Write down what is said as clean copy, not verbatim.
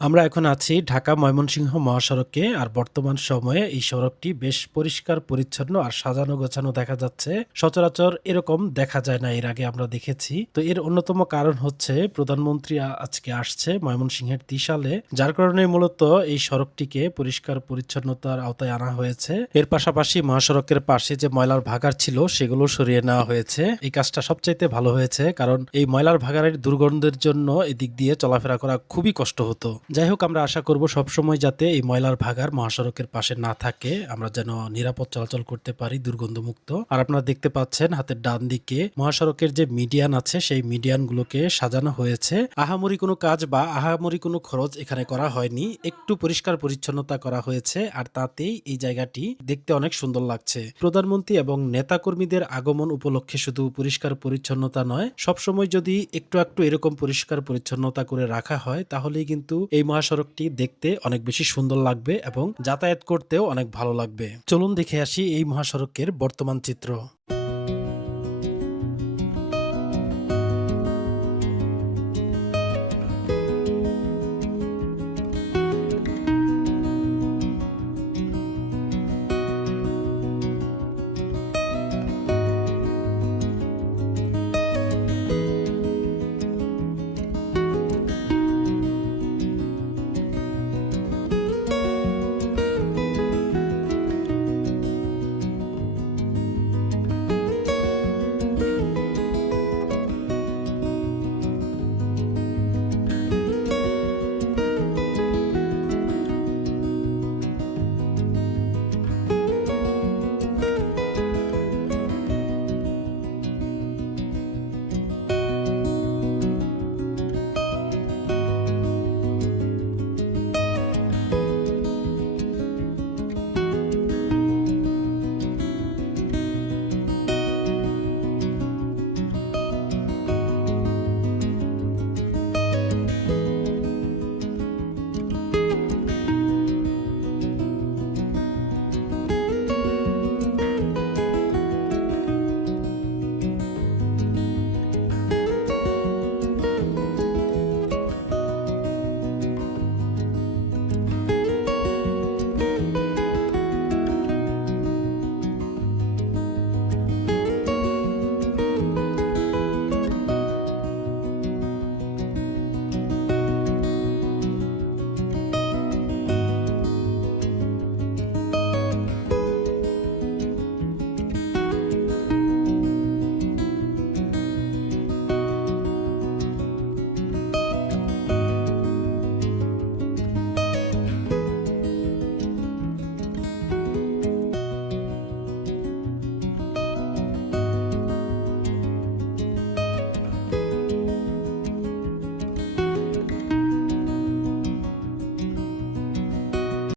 আমরা এখন আছি ঢাকা ময়মনসিংহ মহাসড়কে। আর বর্তমান সময়ে এই সড়কটি বেশ পরিষ্কার পরিচ্ছন্ন আর সাজানো গোছানো দেখা যাচ্ছে। সচরাচর এরকম দেখা যায় না, এর আগে আমরা দেখেছি। তো এর অন্যতম কারণ হচ্ছে প্রধানমন্ত্রী আজকে আসছে ময়মনসিংহের ত্রিশালে, যার কারণে মূলত এই সড়কটিকে পরিষ্কার পরিচ্ছন্নতার আওতায় আনা হয়েছে। এর পাশাপাশি মহাসড়কের পাশে যে ময়লার ভাগাড় ছিল সেগুলো সরিয়ে নেওয়া হয়েছে। এই কাজটা সবচাইতে ভালো হয়েছে, কারণ এই ময়লার ভাগাড়ের দুর্গন্ধের জন্য এদিক দিয়ে চলাফেরা করা খুবই কষ্ট হতো। যাই হোক, আমরা আশা করব সবসময় যাতে এই ময়লার ভাগাড় মহাসড়কের পাশে না থাকে, আমরা যেন নিরাপদ চলাচল করতে পারি দুর্গন্ধমুক্ত। আর আপনারা দেখতে পাচ্ছেন হাতের ডান দিকে মহাসড়কের যে মিডিয়ান আছে সেই মিডিয়ান গুলোকে সাজানো হয়েছে। আহামরি কোনো কাজ বা আহামরি কোনো খরচ এখানে করা হয়নি, একটু পরিষ্কার পরিচ্ছন্নতা করা হয়েছে, আর তাতেই এই জায়গাটি দেখতে অনেক সুন্দর লাগছে। প্রধানমন্ত্রী এবং নেতাকর্মীদের আগমন উপলক্ষে শুধু পরিষ্কার পরিচ্ছন্নতা নয়, সবসময় যদি একটু একটু এরকম পরিষ্কার পরিচ্ছন্নতা করে রাখা হয়, তাহলেই কিন্তু এই মহাসড়কটি দেখতে অনেক বেশি সুন্দর লাগবে এবং যাতায়াত করতেও অনেক ভালো লাগবে। চলুন দেখে আসি এই মহাসড়কের বর্তমান চিত্র।